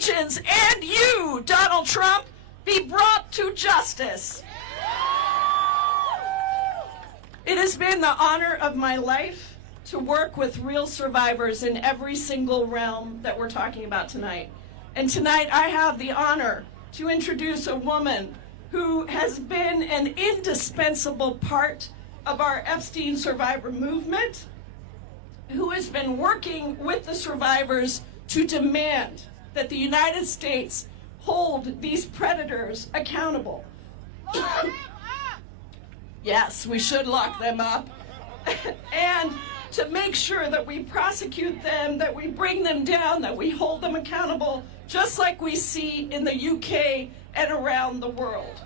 agents and you, Donald Trump, be brought to justice. It has been the honor of my life to work with real survivors in every single realm that we're talking about tonight. And tonight I have the honor to introduce a woman who has been an indispensable part of our Epstein survivor movement, who has been working with the survivors to demand that the United States hold these predators accountable. Yes, we should lock them up. And to make sure that we prosecute them, that we bring them down, that we hold them accountable, just like we see in the UK and around the world.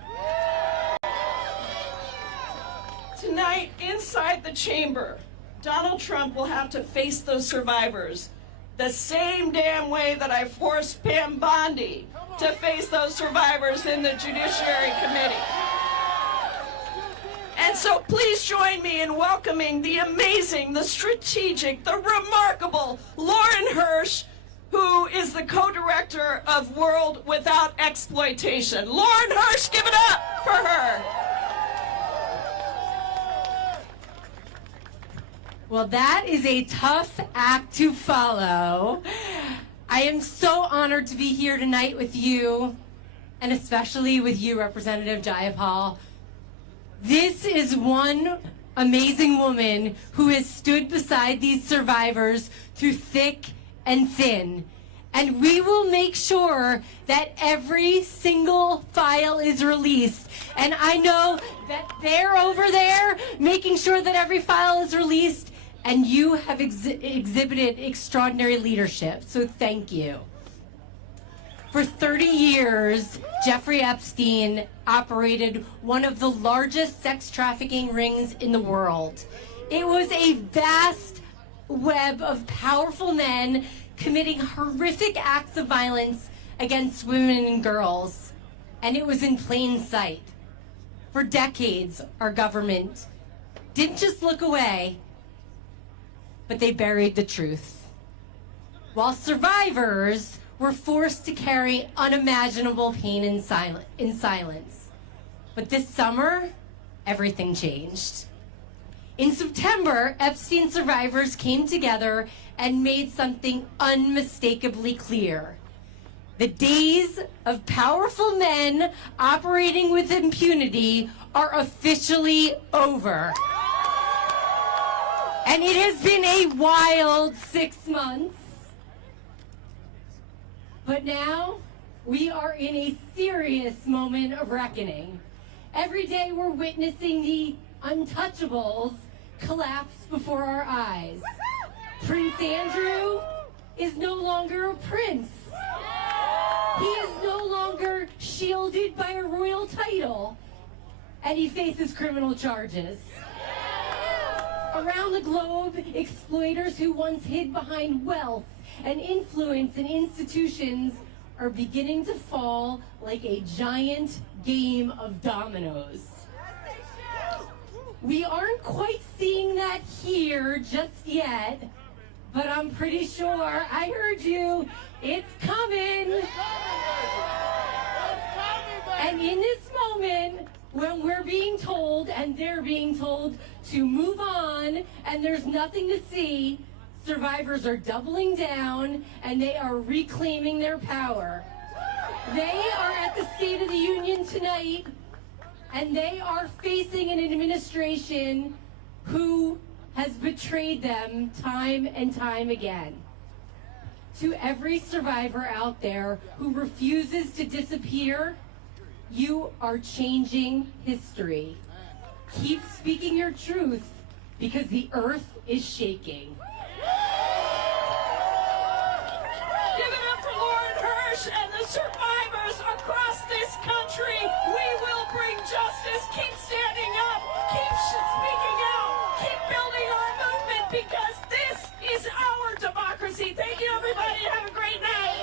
Tonight, inside the chamber, Donald Trump will have to face those survivors the same damn way that I forced Pam Bondi to face those survivors in the Judiciary Committee. And so please join me in welcoming the amazing, the strategic, the remarkable Lauren Hirsch, who is the co-director of World Without Exploitation. Lauren Hirsch, give it up for her. Well, that is a tough act to follow. I am so honored to be here tonight with you, and especially with you, Representative Jayapal. This is one amazing woman who has stood beside these survivors through thick and thin. And we will make sure that every single file is released. And I know that they're over there making sure that every file is released. And you have exhibited extraordinary leadership, so thank you. For 30 years, Jeffrey Epstein operated one of the largest sex trafficking rings in the world. It was a vast web of powerful men committing horrific acts of violence against women and girls, and it was in plain sight. For decades, our government didn't just look away, but they buried the truth. While survivors were forced to carry unimaginable pain in silence. But this summer, everything changed. In September, Epstein survivors came together and made something unmistakably clear. The days of powerful men operating with impunity are officially over. And it has been a wild 6 months. But now, we are in a serious moment of reckoning. Every day we're witnessing the untouchables collapse before our eyes. Prince Andrew is no longer a prince. He is no longer shielded by a royal title, and he faces criminal charges. Around the globe, exploiters who once hid behind wealth and influence in institutions are beginning to fall like a giant game of dominoes. We aren't quite seeing that here just yet, but I'm pretty sure, I heard you, it's coming. And in this moment, when we're being told and they're being told to move on and there's nothing to see, survivors are doubling down and they are reclaiming their power. They are at the State of the Union tonight and they are facing an administration who has betrayed them time and time again. To every survivor out there who refuses to disappear, you are changing history. Keep speaking your truth because the earth is shaking. Give it up for Lauren Hirsch and the survivors across this country. We will bring justice. Keep standing up. Keep speaking out. Keep building our movement because this is our democracy. Thank you, everybody. Have a great night.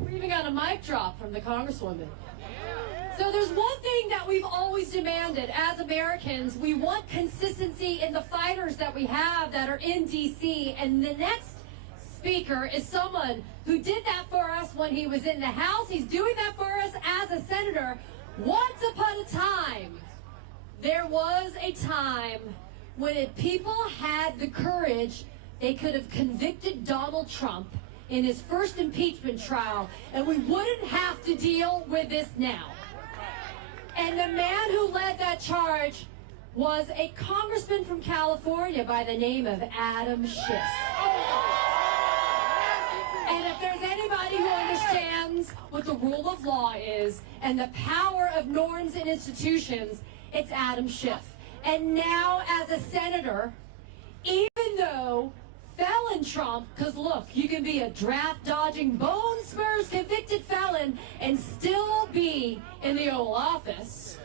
We even got a mic drop from the Congresswoman. So there's one thing that we've always demanded as Americans. We want consistency in the fighters that we have that are in D.C. And the next speaker is someone who did that for us when he was in the House. He's doing that for us as a senator. Once upon a time, there was a time when if people had the courage, they could have convicted Donald Trump in his first impeachment trial, and we wouldn't have to deal with this now. And the man who led that charge was a congressman from California by the name of Adam Schiff. And if there's anybody who understands what the rule of law is and the power of norms and institutions, it's Adam Schiff. And now as a senator, even though felon Trump, because look, you can be a draft-dodging, bone-spurs convicted felon and still be in the Oval Office,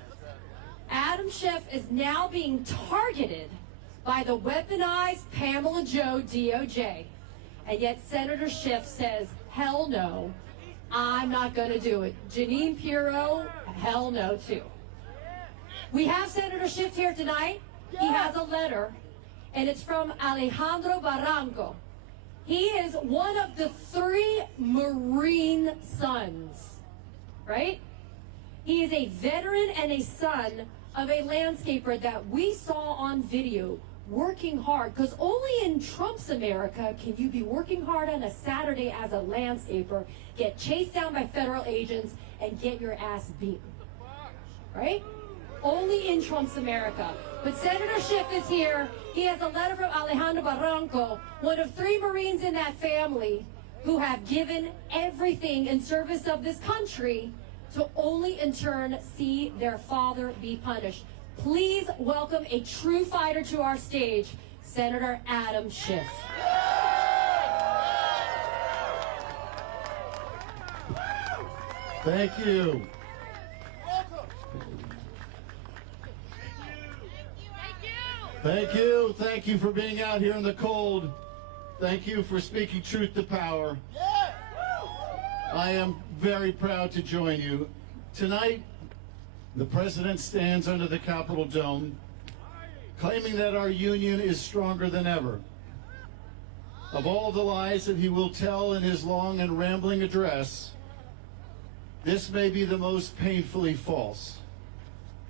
Adam Schiff is now being targeted by the weaponized Pamela Joe DOJ. And yet Senator Schiff says, hell no, I'm not going to do it. Jeanine Pirro, hell no too. We have Senator Schiff here tonight. He has a letter, and it's from Alejandro Barranco. He is one of the 3 Marine sons, right? He is a veteran and a son of a landscaper that we saw on video working hard, because only in Trump's America can you be working hard on a Saturday as a landscaper, get chased down by federal agents, and get your ass beaten, right? Only in Trump's America. But Senator Schiff is here. He has a letter from Alejandro Barranco, one of 3 Marines in that family who have given everything in service of this country to only in turn see their father be punished. Please welcome a true fighter to our stage, Senator Adam Schiff. Thank you. Thank you for being out here in the cold. Thank you for speaking truth to power. I am very proud to join you. Tonight, the President stands under the Capitol Dome, claiming that our union is stronger than ever. Of all the lies that he will tell in his long and rambling address, this may be the most painfully false.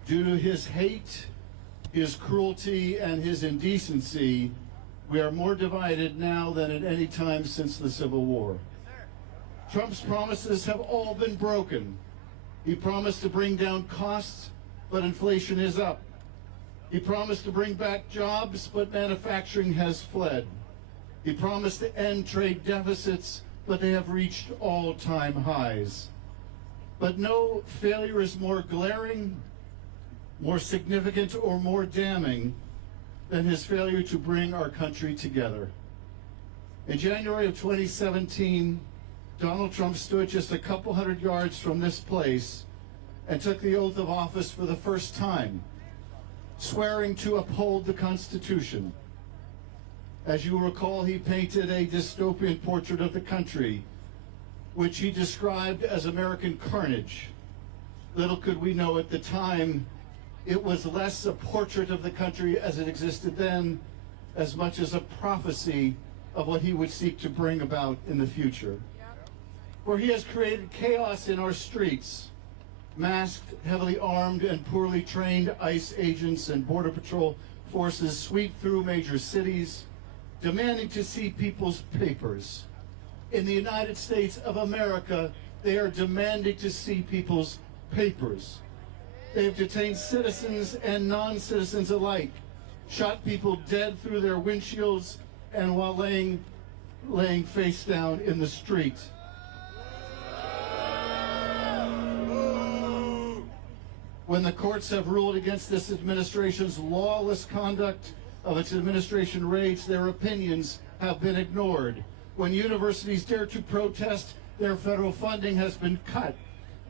Due to his hate, his cruelty, and his indecency, we are more divided now than at any time since the Civil War. Trump's promises have all been broken. He promised to bring down costs, but inflation is up. He promised to bring back jobs, but manufacturing has fled. He promised to end trade deficits, but they have reached all-time highs. But no failure is more glaring, more significant, or more damning than his failure to bring our country together. In January of 2017, Donald Trump stood just a couple hundred yards from this place and took the oath of office for the first time, swearing to uphold the Constitution. As you recall, he painted a dystopian portrait of the country, which he described as American carnage. Little could we know at the time, it was less a portrait of the country as it existed then, as much as a prophecy of what he would seek to bring about in the future. For he has created chaos in our streets. Masked, heavily armed, and poorly trained ICE agents and Border Patrol forces sweep through major cities, demanding to see people's papers. In the United States of America, they are demanding to see people's papers. They have detained citizens and non-citizens alike, shot people dead through their windshields and while laying face down in the street. When the courts have ruled against this administration's lawless conduct of its administration raids, their opinions have been ignored. When universities dare to protest, their federal funding has been cut.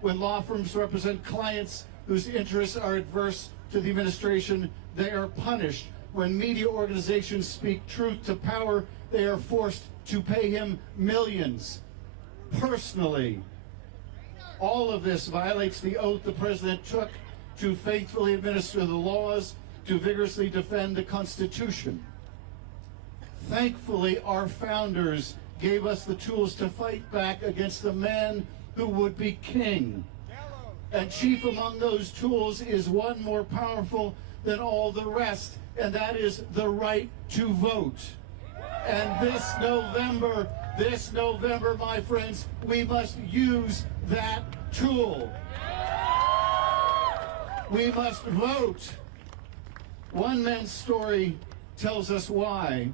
When law firms represent clients whose interests are adverse to the administration, they are punished. When media organizations speak truth to power, they are forced to pay him millions. Personally, All of this violates the oath the president took to faithfully administer the laws, to vigorously defend the Constitution. Thankfully, our founders gave us the tools to fight back against the man who would be king. And chief among those tools is one more powerful than all the rest, and that is the right to vote. And this November, my friends, we must use that tool. We must vote. One man's story tells us why.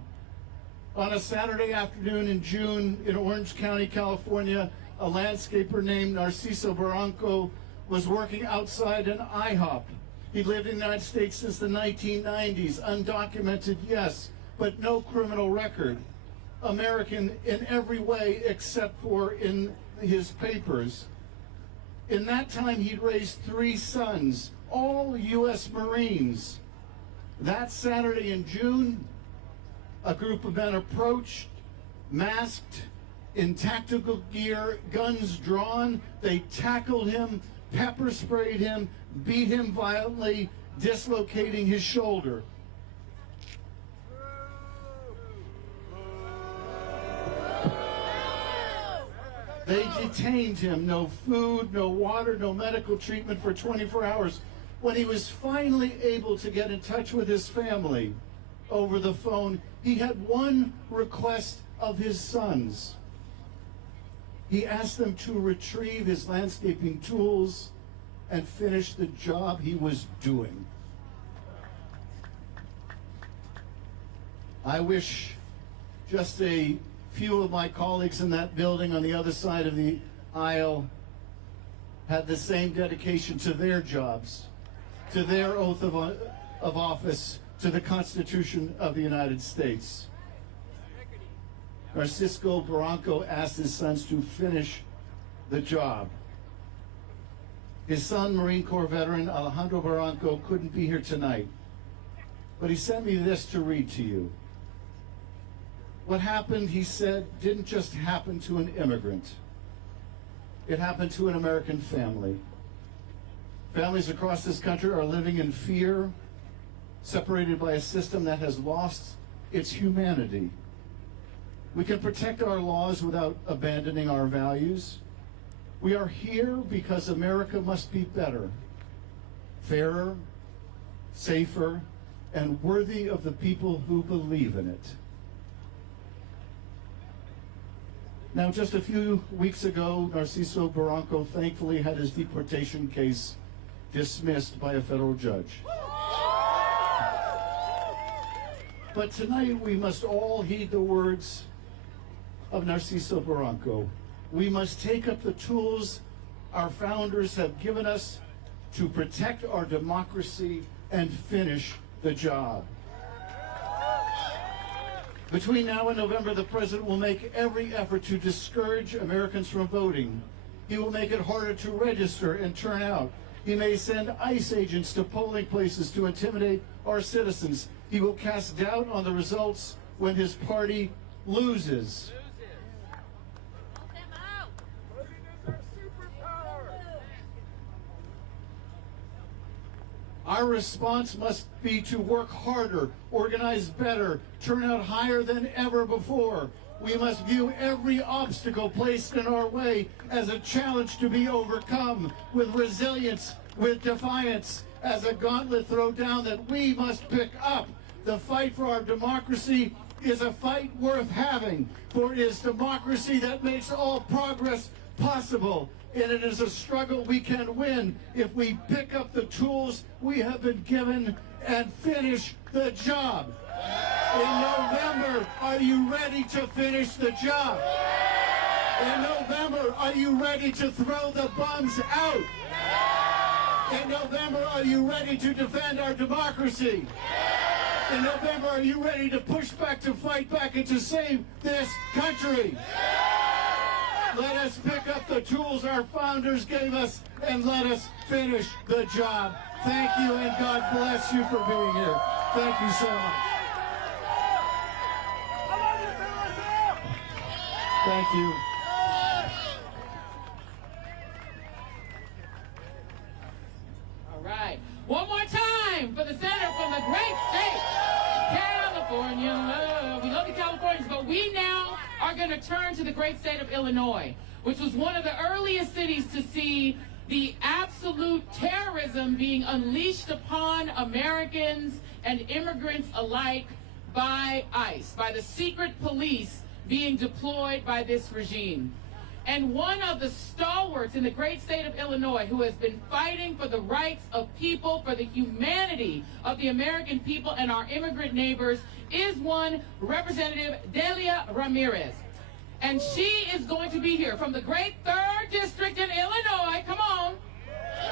On a Saturday afternoon in June in Orange County, California, a landscaper named Narciso Barranco was working outside an IHOP. He lived in the United States since the 1990s, undocumented, yes, but no criminal record. American in every way except for in his papers. In that time, he'd raised 3 sons, all U.S. Marines. That Saturday in June, a group of men approached, masked, in tactical gear, guns drawn. They tackled him, pepper sprayed him, beat him violently, dislocating his shoulder. They detained him, no food, no water, no medical treatment for 24 hours. When he was finally able to get in touch with his family over the phone, he had one request of his sons. He asked them to retrieve his landscaping tools and finish the job he was doing. I wish just a few of my colleagues in that building on the other side of the aisle had the same dedication to their jobs, to their oath of office, to the Constitution of the United States. Narciso Barranco asked his sons to finish the job. His son, Marine Corps veteran Alejandro Barranco, couldn't be here tonight, but he sent me this to read to you. What happened, he said, didn't just happen to an immigrant. It happened to an American family. Families across this country are living in fear, separated by a system that has lost its humanity. We can protect our laws without abandoning our values. We are here because America must be better, fairer, safer, and worthy of the people who believe in it. Now, just a few weeks ago, Narciso Barranco thankfully had his deportation case dismissed by a federal judge. But tonight we must all heed the words of Narciso Barranco. We must take up the tools our founders have given us to protect our democracy and finish the job. Between now and November, the president will make every effort to discourage Americans from voting. He will make it harder to register and turn out. He may send ICE agents to polling places to intimidate our citizens. He will cast doubt on the results when his party loses. Our response must be to work harder, organize better, turn out higher than ever before. We must view every obstacle placed in our way as a challenge to be overcome, with resilience, with defiance, as a gauntlet thrown down that we must pick up. The fight for our democracy is a fight worth having, for it is democracy that makes all progress possible. And it is a struggle we can win if we pick up the tools we have been given and finish the job. In November, are you ready to finish the job? In November, are you ready to throw the bums out? In November, are you ready to defend our democracy? In November, are you ready to push back, to fight back, and to save this country? Let us pick up the tools our founders gave us and let us finish the job. Thank you, and God bless you for being here. Thank you so much. Thank you. One more time for the senator from the great state, California. We love the Californians, but we now are going to turn to the great state of Illinois, which was one of the earliest cities to see the absolute terrorism being unleashed upon Americans and immigrants alike by ICE, by the secret police being deployed by this regime. And one of the stalwarts in the great state of Illinois who has been fighting for the rights of people, for the humanity of the American people and our immigrant neighbors is one Representative Delia Ramirez. And she is going to be here from the great 3rd District in Illinois. Come on.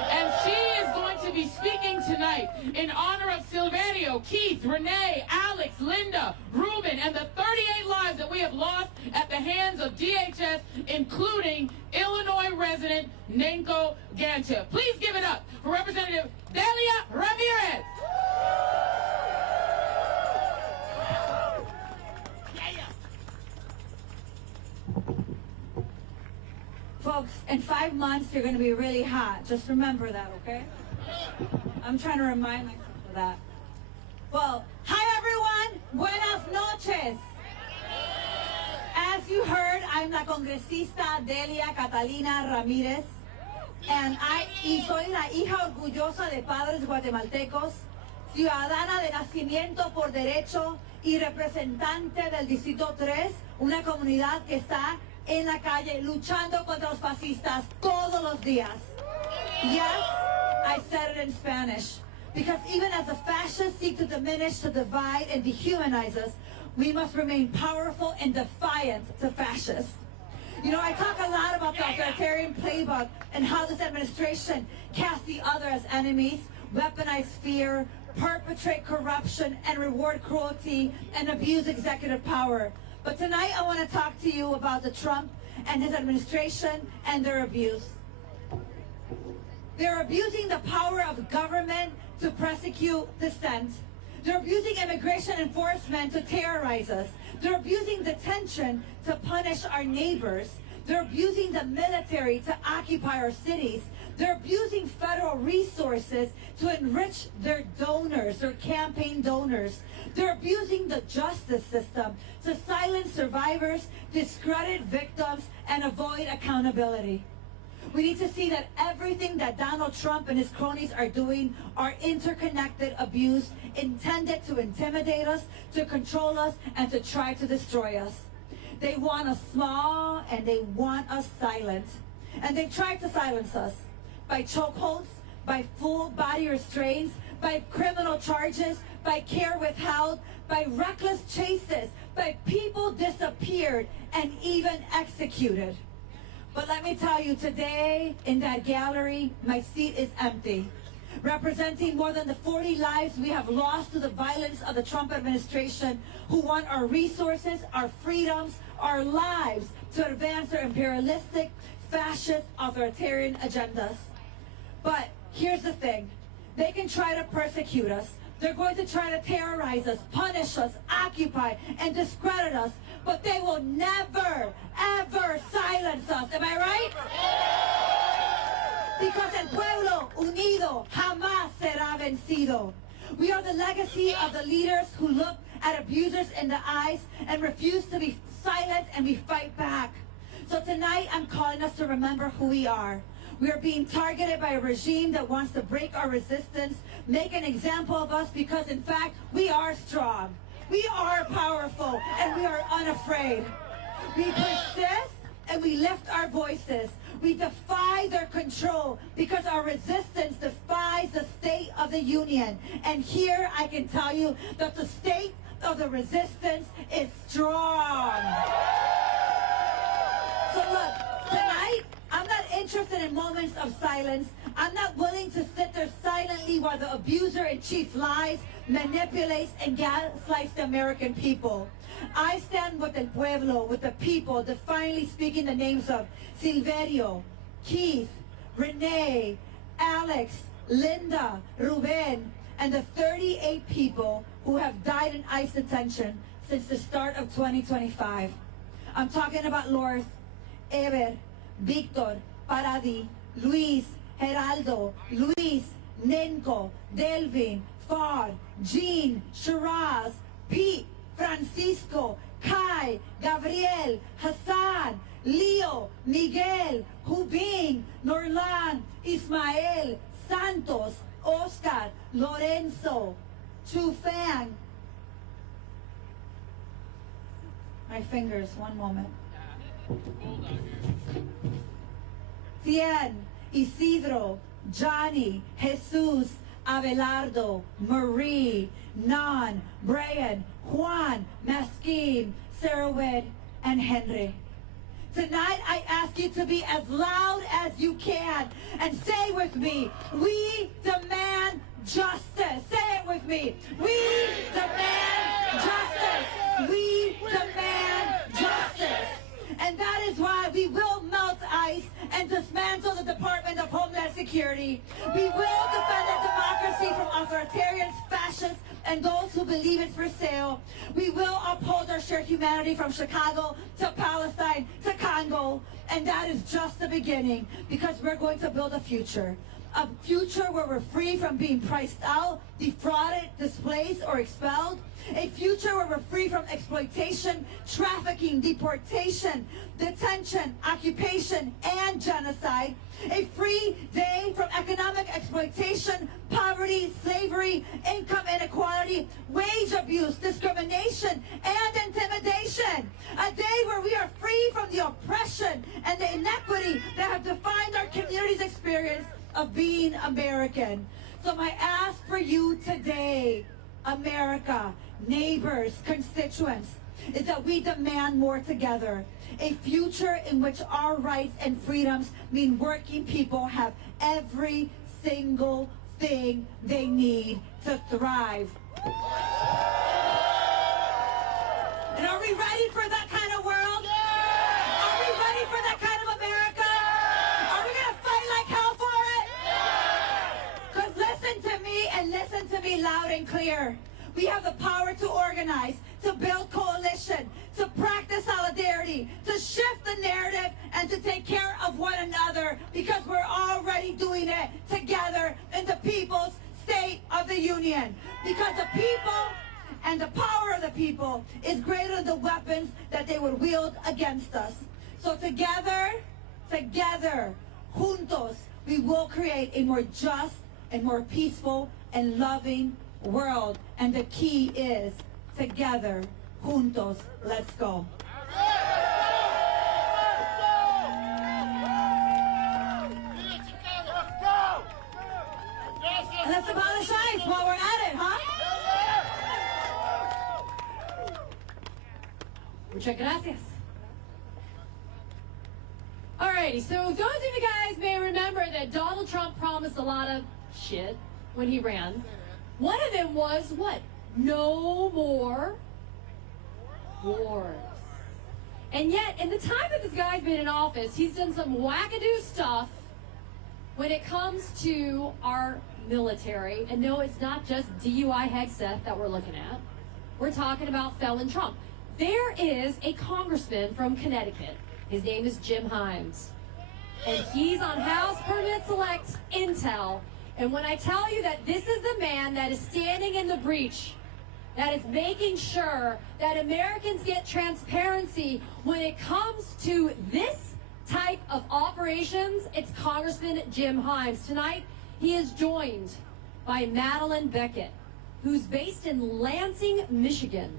And she is going to be speaking tonight in honor of Silverio, Keith, Renee, Alex, Linda, Ruben, and the 38 lives that we have lost at the hands of DHS, including Illinois resident Nenko Ganchev. Please give it up for Representative Delia Ramirez. Folks, in 5 months, you're going to be really hot. Just remember that, okay? I'm trying to remind myself of that. Well, hi everyone. Buenas noches. As you heard, I'm la congresista Delia Catalina Ramírez, and soy la hija orgullosa de padres guatemaltecos, ciudadana de nacimiento por derecho y representante del Distrito 3, una comunidad que está en la calle luchando contra los fascistas todos los días. Yes, I said it in Spanish. Because even as the fascists seek to diminish, to divide, and dehumanize us, we must remain powerful and defiant to fascists. You know, I talk a lot about the authoritarian playbook and how this administration casts the other as enemies, weaponize fear, perpetrate corruption, and reward cruelty and abuse executive power. But tonight I want to talk to you about the Trump and his administration and their abuse. They're abusing the power of government to prosecute dissent. They're abusing immigration enforcement to terrorize us. They're abusing detention to punish our neighbors. They're abusing the military to occupy our cities. They're abusing federal resources to enrich their donors, their campaign donors. They're abusing the justice system to silence survivors, discredit victims, and avoid accountability. We need to see that everything that Donald Trump and his cronies are doing are interconnected abuse intended to intimidate us, to control us, and to try to destroy us. They want us small and they want us silent. And they've tried to silence us by chokeholds, by full body restraints, by criminal charges, by care withheld, by reckless chases, by people disappeared and even executed. But let me tell you, today in that gallery, my seat is empty, representing more than the 40 lives we have lost to the violence of the Trump administration, who want our resources, our freedoms, our lives to advance their imperialistic, fascist, authoritarian agendas. But here's the thing. They can try to persecute us. They're going to try to terrorize us, punish us, occupy, and discredit us. But they will never, ever silence us. Am I right? Because el pueblo unido jamás será vencido. We are the legacy of the leaders who look at abusers in the eyes and refuse to be silent, and we fight back. So tonight I'm calling us to remember who we are. We are being targeted by a regime that wants to break our resistance, make an example of us, because in fact we are strong. We are powerful and we are unafraid. We persist and we lift our voices. We defy their control because our resistance defies the state of the union. And here I can tell you that the state of the resistance is strong. So look, tonight, I'm not interested in moments of silence. I'm not willing to sit there silently while the abuser-in-chief lies, manipulates, and gaslights the American people. I stand with the pueblo, with the people, defiantly speaking the names of Silverio, Keith, Renee, Alex, Linda, Ruben, and the 38 people who have died in ICE detention since the start of 2025. I'm talking about Lorth, Eber, Victor, Paradi, Luis, Geraldo, Luis, Nenko, Delvin, Far, Jean, Shiraz, Pete, Francisco, Kai, Gabriel, Hassan, Leo, Miguel, Hubing, Norlan, Ismael, Santos, Oscar, Lorenzo, Chufang. My fingers, one moment. Cien, Isidro, Johnny, Jesus, Abelardo, Marie, Nan, Brian, Juan, Maskin, Sarahwed, and Henry. Tonight, I ask you to be as loud as you can and say with me, we demand justice. Say it with me. We demand justice. We demand justice. And that is why we will melt ICE and dismantle the Department of Homeland Security. We will defend our democracy from authoritarians, fascists, and those who believe it's for sale. We will uphold our shared humanity from Chicago to Palestine to Congo. And that is just the beginning, because we're going to build a future. A future where we're free from being priced out, defrauded, displaced, or expelled. A future where we're free from exploitation, trafficking, deportation, detention, occupation, and genocide. A free day from economic exploitation, poverty, slavery, income inequality, wage abuse, discrimination, and intimidation. A day where we are free from the oppression and the inequity that have defined our community's experience of being American. So my ask for you today, America, neighbors, constituents, is that we demand more together. A future in which our rights and freedoms mean working people have every single thing they need to thrive. And are we ready for that kind of world? Are we ready for that kind of America? Are we going to fight like hell for it? Because listen to me, and listen to me loud and clear. We have the power to organize, to build coalition, to practice solidarity, to shift the narrative, and to take care of one another, because we're already doing it together in the People's State of the Union. Because the people and the power of the people is greater than the weapons that they would wield against us. So together, juntos, we will create a more just and more peaceful and loving world. And the key is together, juntos, let's go. And let's abolish ICE while we're at it, huh? Muchas gracias. Alrighty, so those of you guys may remember that Donald Trump promised a lot of shit when he ran. One of them was what? No more wars. And yet, in the time that this guy's been in office, he's done some wackadoo stuff when it comes to our military. And no, it's not just DUI Hegseth that we're looking at. We're talking about felon Trump. There is a congressman from Connecticut. His name is Jim Himes. And he's on House Permit Select Intel. And when I tell you that this is the man that is standing in the breach, that is making sure that Americans get transparency when it comes to this type of operations, it's Congressman Jim Himes. Tonight, he is joined by Madeline Beckett, who's based in Lansing, Michigan.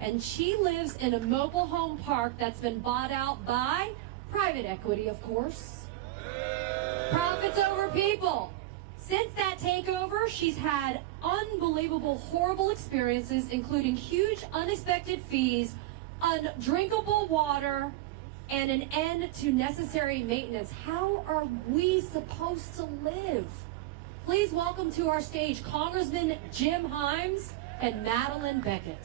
And she lives in a mobile home park that's been bought out by private equity, of course. Profits over people. Since that takeover, she's had unbelievable, horrible experiences, including huge unexpected fees, undrinkable water, and an end to necessary maintenance. How are we supposed to live? Please welcome to our stage Congressman Jim Himes and Madeline Beckett.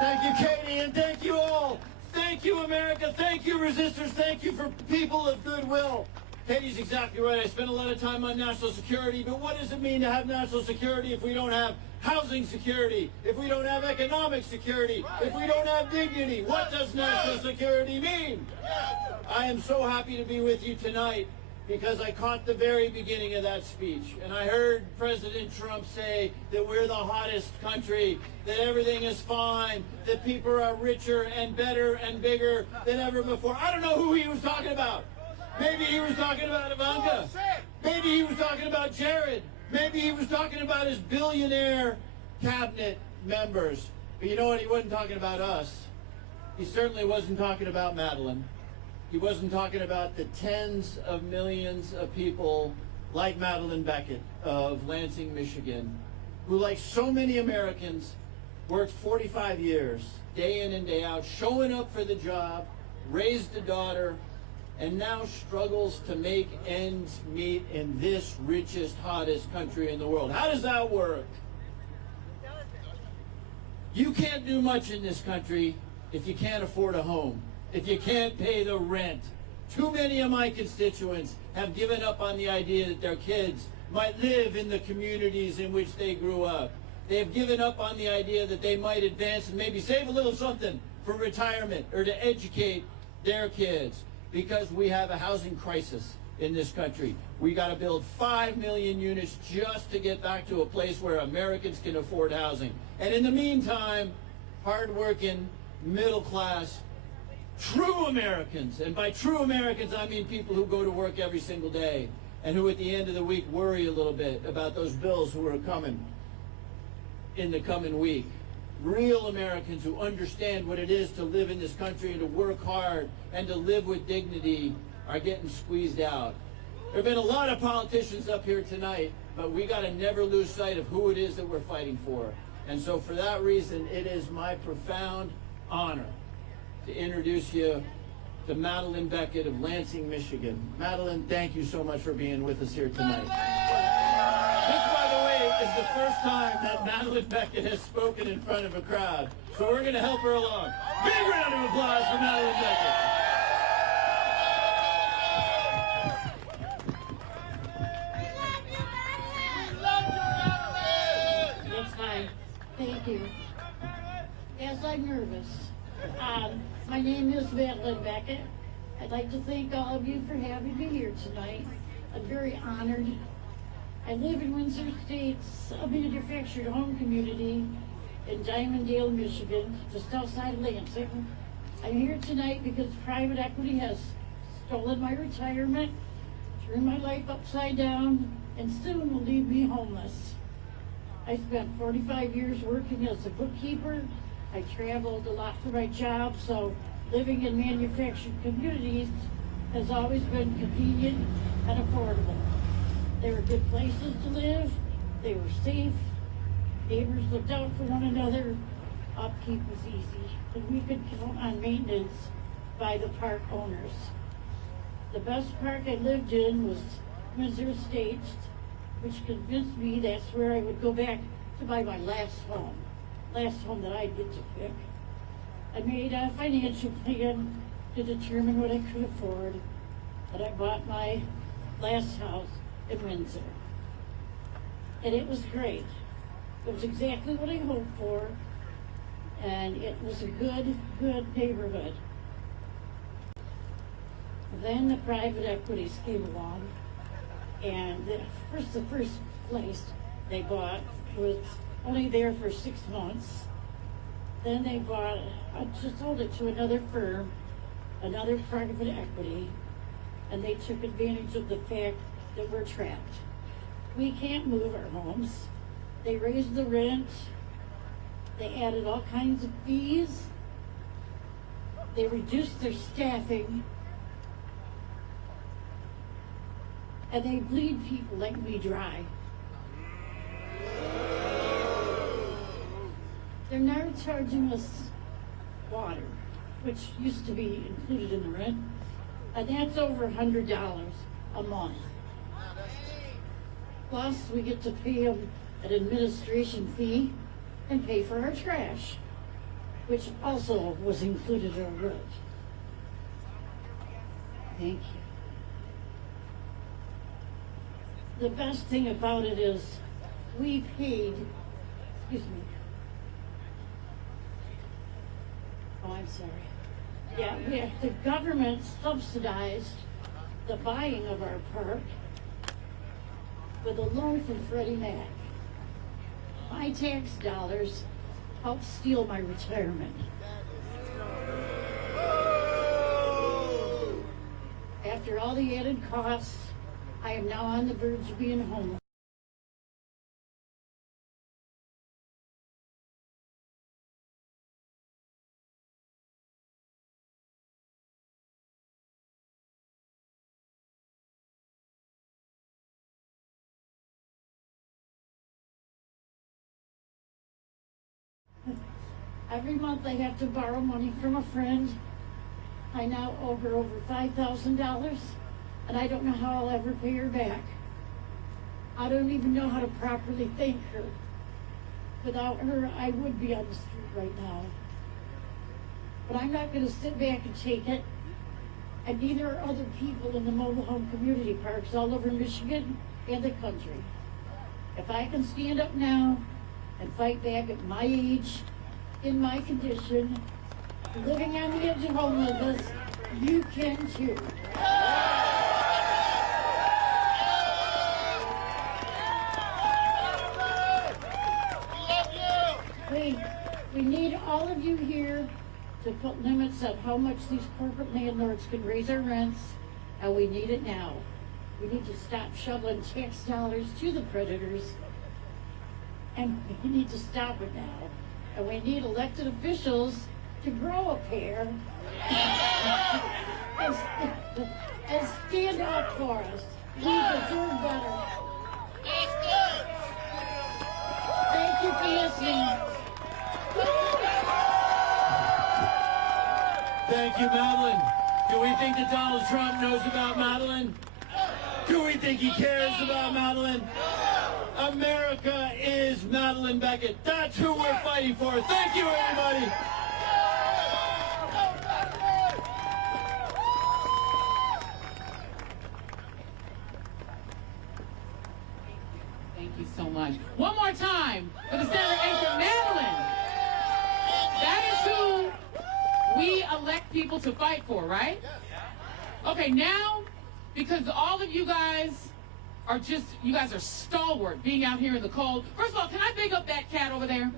Thank you, Katie, and thank you all. Thank you, America. Thank you, resistors. Thank you for people of goodwill. Katie's exactly right. I spent a lot of time on national security, but what does it mean to have national security if we don't have housing security, if we don't have economic security, if we don't have dignity? What does national security mean? I am so happy to be with you tonight. because I caught the very beginning of that speech, and I heard President Trump say that we're the hottest country, that everything is fine, that people are richer and better and bigger than ever before. I don't know who he was talking about. Maybe he was talking about Ivanka. Maybe he was talking about Jared. Maybe he was talking about his billionaire cabinet members. But you know what? He wasn't talking about us. He certainly wasn't talking about Madeline. He wasn't talking about the tens of millions of people like Madeline Beckett of Lansing, Michigan, who, like so many Americans, worked 45 years, day in and day out, showing up for the job, raised a daughter, and now struggles to make ends meet in this richest, hottest country in the world. How does that work? You can't do much in this country if you can't afford a home, if you can't pay the rent. Too many of my constituents have given up on the idea that their kids might live in the communities in which they grew up. They have given up on the idea that they might advance and maybe save a little something for retirement or to educate their kids, because we have a housing crisis in this country. We got to build 5 million units just to get back to a place where Americans can afford housing. And in the meantime, hardworking, middle-class, true Americans, and by true Americans I mean people who go to work every single day and who at the end of the week worry a little bit about those bills who are coming in the coming week. Real Americans who understand what it is to live in this country and to work hard and to live with dignity are getting squeezed out. There have been a lot of politicians up here tonight, but we got to never lose sight of who it is that we're fighting for. And so for that reason, it is my profound honor to introduce you to Madeline Beckett of Lansing, Michigan. Madeline, thank you so much for being with us here tonight. This, by the way, is the first time that Madeline Beckett has spoken in front of a crowd. So we're going to help her along. Big round of applause for Madeline Beckett. That's fine. Thank you. Yes, I'm nervous. My name is Madeline Beckett. I'd like to thank all of you for having me here tonight. I'm very honored. I live in Windsor Estates, a manufactured home community in Diamonddale, Michigan, just outside of Lansing. I'm here tonight because private equity has stolen my retirement, turned my life upside down, and soon will leave me homeless. I spent 45 years working as a bookkeeper. I traveled a lot for my job, so living in manufactured communities has always been convenient and affordable. They were good places to live, they were safe, neighbors looked out for one another, upkeep was easy, and we could count on maintenance by the park owners. The best park I lived in was Windsor Estates, which convinced me that's where I would go back to buy my last home that I'd get to pick. I made a financial plan to determine what I could afford, and I bought my last house in Windsor. And it was great. It was exactly what I hoped for, and it was a good neighborhood. Then the private equities came along, and the first place they bought was only there for 6 months. Then they just sold it to another firm, another private equity, and they took advantage of the fact that we're trapped. We can't move our homes. They raised the rent. They added all kinds of fees. They reduced their staffing. And they bleed people like me dry. They're now charging us water, which used to be included in the rent, and that's over $100 a month. Plus, we get to pay them an administration fee and pay for our trash, which also was included in our rent. Thank you. The best thing about it is we paid, excuse me. Oh, I'm sorry. Yeah, the government subsidized the buying of our park with a loan from Freddie Mac. My tax dollars helped steal my retirement. After all the added costs, I am now on the verge of being homeless. Every month I have to borrow money from a friend. I now owe her over $5,000, and I don't know how I'll ever pay her back. I don't even know how to properly thank her. Without her, I would be on the street right now. But I'm not going to sit back and take it, and neither are other people in the mobile home community parks all over Michigan and the country. If I can stand up now and fight back at my age, in my condition, living on the edge of homelessness, you can too. We need all of you here to put limits on how much these corporate landlords can raise our rents, and we need it now. We need to stop shoveling tax dollars to the predators, and we need to stop it now. And we need elected officials to grow a pair and stand up for us. We deserve better. Thank you for listening. Thank you, Madeline. Do we think that Donald Trump knows about Madeline? Do we think he cares about Madeline? America is Madeline Beckett. That's who we're fighting for. Thank you, everybody. Thank you so much. One more time for the Senator Anchor Madeline. That is who we elect people to fight for, right? Okay, now, because all of you guys are you guys are stalwart being out here in the cold. First of all, can I big up that cat over there?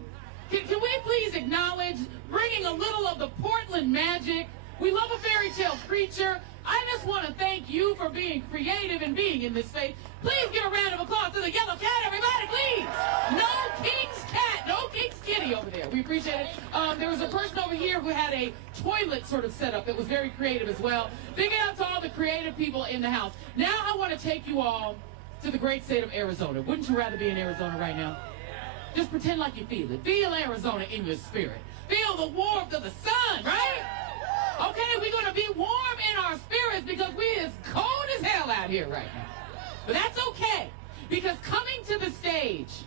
Can we please acknowledge bringing a little of the Portland magic? We love a fairy tale creature. I just want to thank you for being creative and being in this space. Please give a round of applause to the yellow cat, everybody, please. No King's cat, no King's kitty over there. We appreciate it. There was a person over here who had a toilet sort of set up that was very creative as well. Big out to all the creative people in the house. Now I want to take you all to the great state of Arizona. Wouldn't you rather be in Arizona right now? Just pretend like you feel it. Feel Arizona in your spirit. Feel the warmth of the sun, right? Okay, we're going to be warm in our spirits because we're as cold as hell out here right now. But that's okay, because coming to the stage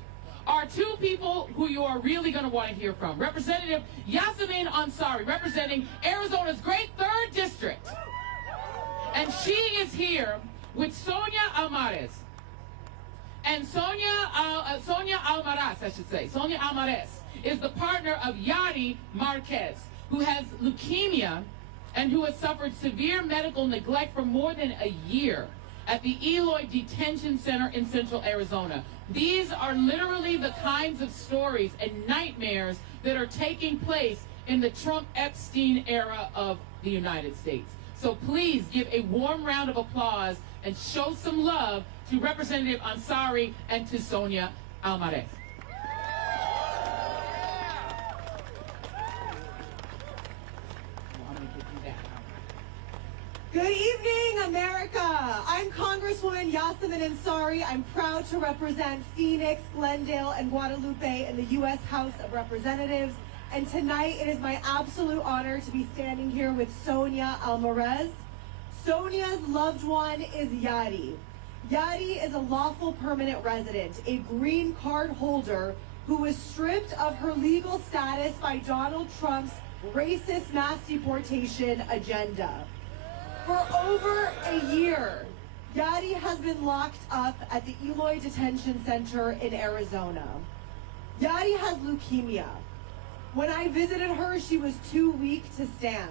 are two people who you are really going to want to hear from. Representative Yasamin Ansari, representing Arizona's great 3rd District. And she is here with Sonia Almaraz. And Sonia Almaraz, I should say. Sonia Almaraz is the partner of Yadi Marquez, who has leukemia and who has suffered severe medical neglect for more than a year at the Eloy Detention Center in Central Arizona. These are literally the kinds of stories and nightmares that are taking place in the Trump-Epstein era of the United States. So please give a warm round of applause and show some love to Representative Ansari and to Sonia Almaraz. Good evening, America. I'm Congresswoman Yasamin Ansari. I'm proud to represent Phoenix, Glendale, and Guadalupe in the U.S. House of Representatives. And tonight, it is my absolute honor to be standing here with Sonia Almaraz. Sonia's loved one is Yadi. Yadi is a lawful permanent resident, a green card holder who was stripped of her legal status by Donald Trump's racist mass deportation agenda. For over a year, Yadi has been locked up at the Eloy Detention Center in Arizona. Yadi has leukemia. When I visited her, she was too weak to stand.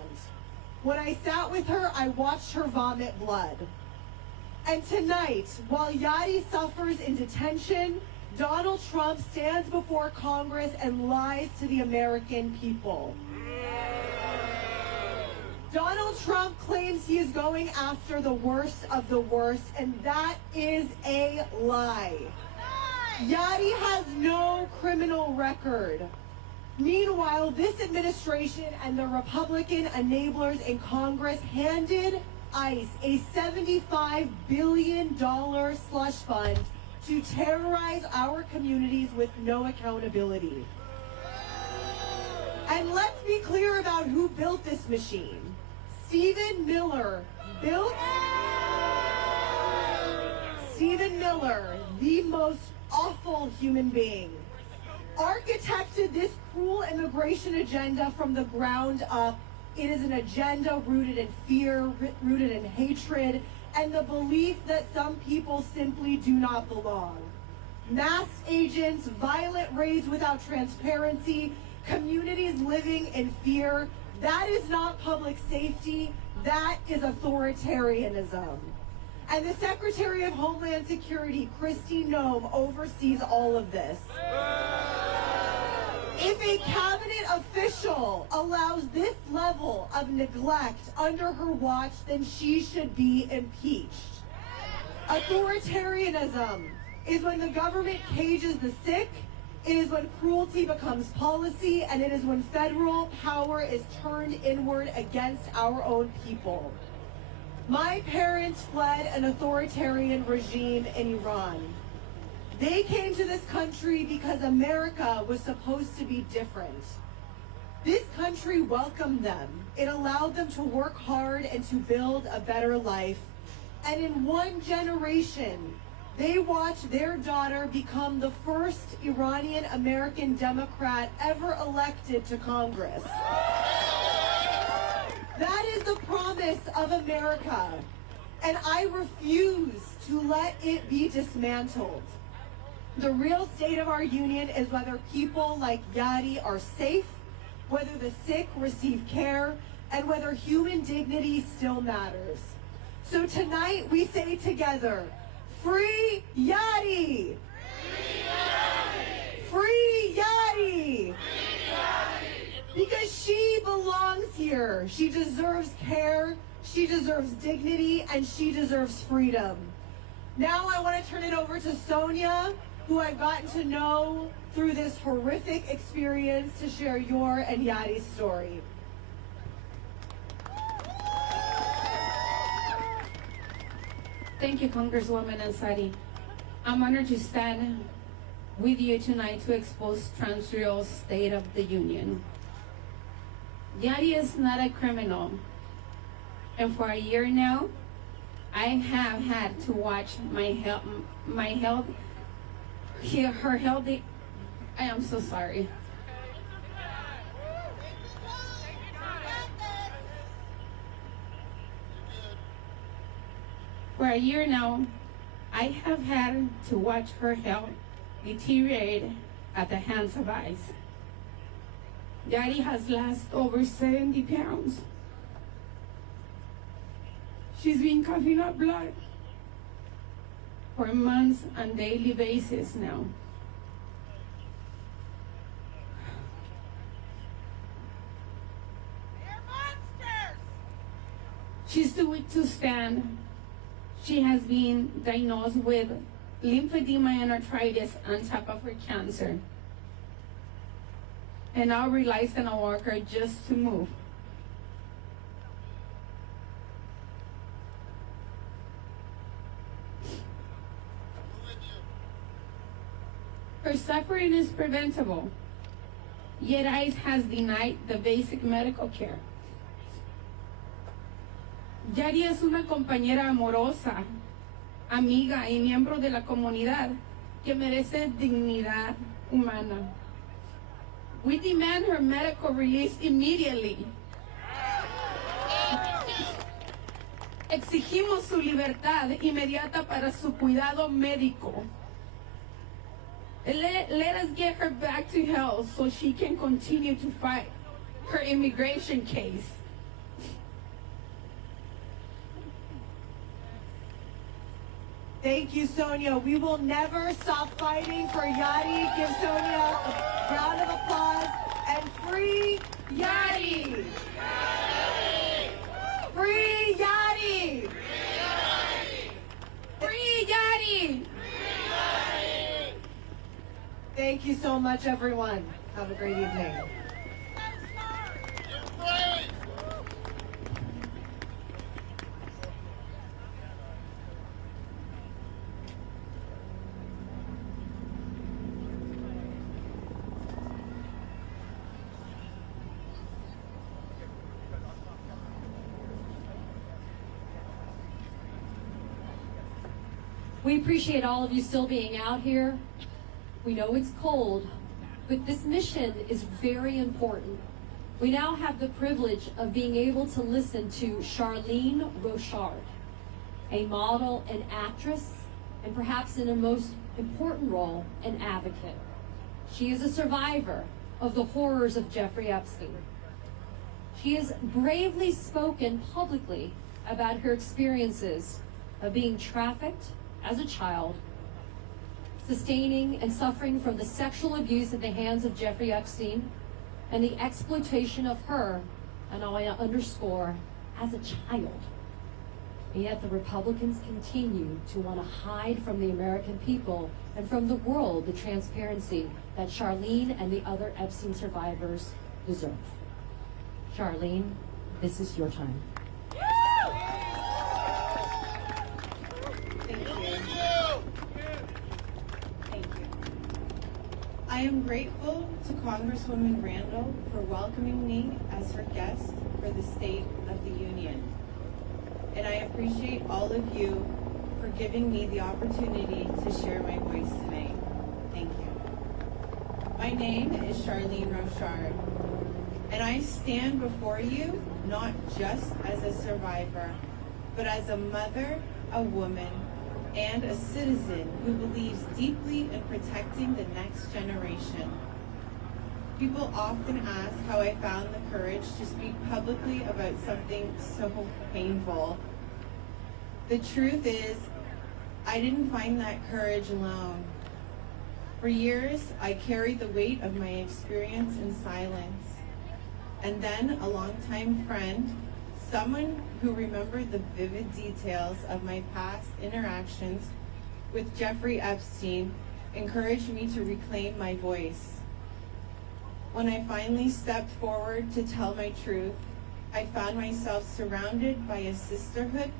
When I sat with her, I watched her vomit blood. And tonight, while Yadi suffers in detention, Donald Trump stands before Congress and lies to the American people. Donald Trump claims he is going after the worst of the worst, and that is a lie. Yadi has no criminal record. Meanwhile, this administration and the Republican enablers in Congress handed ICE a $75 billion slush fund to terrorize our communities with no accountability. And let's be clear about who built this machine. Stephen Miller, the most awful human being, architected this cruel immigration agenda from the ground up. It is an agenda rooted in fear, rooted in hatred, and the belief that some people simply do not belong. Masked agents, violent raids without transparency, communities living in fear. That is not public safety, that is authoritarianism. And the Secretary of Homeland Security, Kristi Noem, oversees all of this. If a cabinet official allows this level of neglect under her watch, then she should be impeached. Authoritarianism is when the government cages the sick, it is when cruelty becomes policy, and it is when federal power is turned inward against our own people. My parents fled an authoritarian regime in Iran. They came to this country because America was supposed to be different. This country welcomed them. It allowed them to work hard and to build a better life. And in one generation, they watched their daughter become the first Iranian American Democrat ever elected to Congress. That is the promise of America, and I refuse to let it be dismantled. The real state of our union is whether people like Yadi are safe, whether the sick receive care, and whether human dignity still matters. So tonight we say together, free Yadi! Free Yadi! Because she belongs here. She deserves care, she deserves dignity, and she deserves freedom. Now I want to turn it over to Sonia, who I've gotten to know through this horrific experience, to share your and Yadi's story. Thank you, Congresswoman Ansari. I'm honored to stand with you tonight to expose Transreal's State of the Union. Yadi is not a criminal, and for a year now, I have had to watch her health. I am so sorry. For a year now, I have had to watch her health deteriorate at the hands of ICE. Yadi has lost over 70 pounds. She's been coughing up blood for months on a daily basis now. They're monsters! She's too weak to stand. She has been diagnosed with lymphedema and arthritis on top of her cancer, and now relies on a walker just to move. Her suffering is preventable, yet ICE has denied the basic medical care. Yadi es una compañera amorosa, amiga y miembro de la comunidad que merece dignidad humana. We demand her medical release immediately. Exigimos su libertad inmediata para su cuidado médico. Let us get her back to health so she can continue to fight her immigration case. Thank you, Sonia. We will never stop fighting for Yadi. Give Sonia a round of applause. And free Yadi! Free Yadi! Free Yadi! Thank you so much, everyone. Have a great evening. We appreciate all of you still being out here. We know it's cold, but this mission is very important. We now have the privilege of being able to listen to Charlene Rochard, a model and actress, and perhaps in a most important role, an advocate. She is a survivor of the horrors of Jeffrey Epstein. She has bravely spoken publicly about her experiences of being trafficked as a child, sustaining and suffering from the sexual abuse at the hands of Jeffrey Epstein, and the exploitation of her, and I want to underscore, as a child. And yet the Republicans continue to want to hide from the American people and from the world the transparency that Charlene and the other Epstein survivors deserve. Charlene, this is your time. I am grateful to Congresswoman Randall for welcoming me as her guest for the State of the Union. And I appreciate all of you for giving me the opportunity to share my voice tonight. Thank you. My name is Charlene Rochard, and I stand before you not just as a survivor, but as a mother, a woman, and a citizen who believes deeply in protecting the next generation. People often ask how I found the courage to speak publicly about something so painful. The truth is, I didn't find that courage alone. For years, I carried the weight of my experience in silence. And then a longtime friend, someone who remembered the vivid details of my past interactions with Jeffrey Epstein, encouraged me to reclaim my voice. When I finally stepped forward to tell my truth, I found myself surrounded by a sisterhood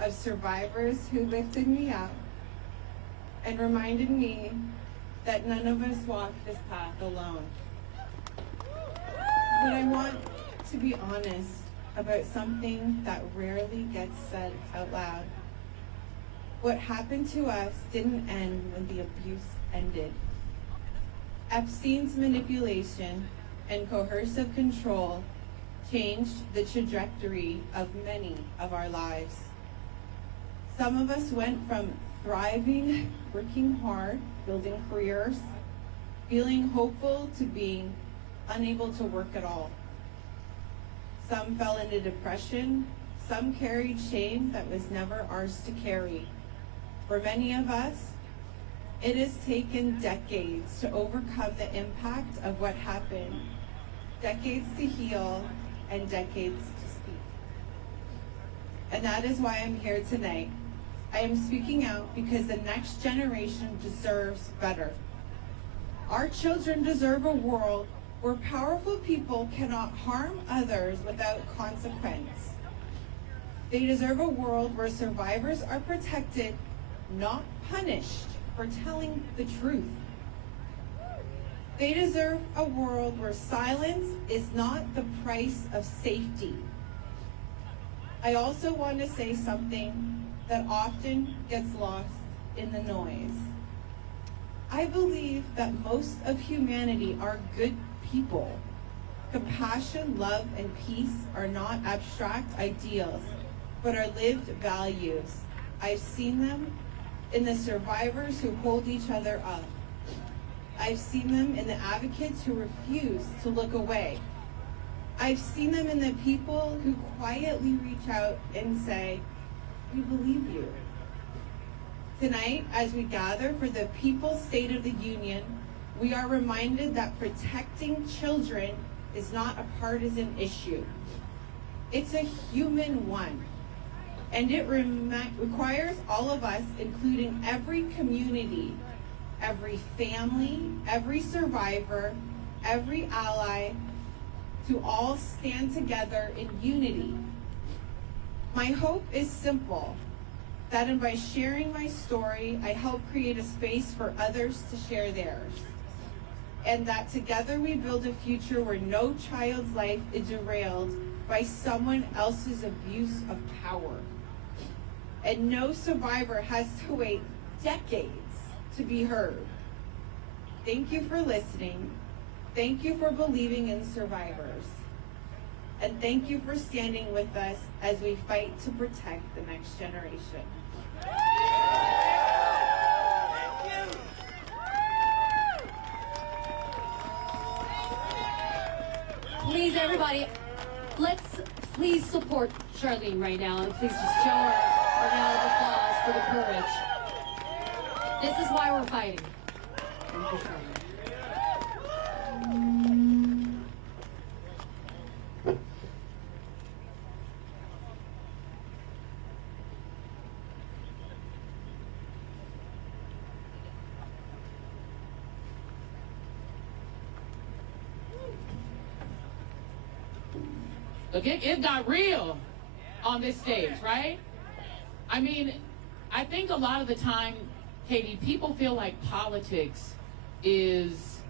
of survivors who lifted me up and reminded me that none of us walk this path alone. But I want to be honest about something that rarely gets said out loud. What happened to us didn't end when the abuse ended. Epstein's manipulation and coercive control changed the trajectory of many of our lives. Some of us went from thriving, working hard, building careers, feeling hopeful, to being unable to work at all. Some fell into depression. Some carried shame that was never ours to carry. For many of us, it has taken decades to overcome the impact of what happened, decades to heal, and decades to speak. And that is why I'm here tonight. I am speaking out because the next generation deserves better. Our children deserve a world where powerful people cannot harm others without consequence. They deserve a world where survivors are protected, not punished, for telling the truth. They deserve a world where silence is not the price of safety. I also want to say something that often gets lost in the noise. I believe that most of humanity are good people. Compassion, love, and peace are not abstract ideals, but are lived values. I've seen them in the survivors who hold each other up. I've seen them in the advocates who refuse to look away. I've seen them in the people who quietly reach out and say, "We believe you." Tonight, as we gather for the People's State of the Union, we are reminded that protecting children is not a partisan issue. It's a human one, and it requires all of us, including every community, every family, every survivor, every ally, to all stand together in unity. My hope is simple, that by sharing my story, I help create a space for others to share theirs. And that together we build a future where no child's life is derailed by someone else's abuse of power. And no survivor has to wait decades to be heard. Thank you for listening. Thank you for believing in survivors. And thank you for standing with us as we fight to protect the next generation. Please, everybody, let's please support Charlene right now, and please just show her a round of applause for the courage. This is why we're fighting. Thank you, Charlene. Look, it got real on this stage, right? I mean, I think a lot of the time, Katie, people feel like politics it's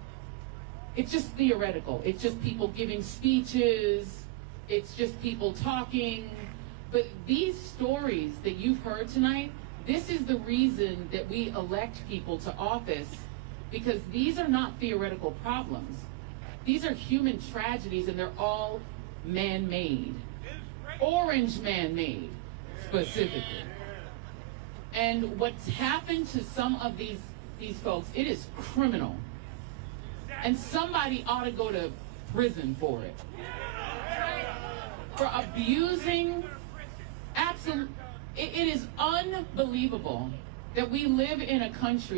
just theoretical. It's just people giving speeches. It's just people talking. But these stories that you've heard tonight, this is the reason that we elect people to office, because these are not theoretical problems. These are human tragedies, and they're all man-made, orange man-made specifically. And what's happened to some of these folks, it is criminal. And somebody ought to go to prison for it. For abusing, it is unbelievable that we live in a country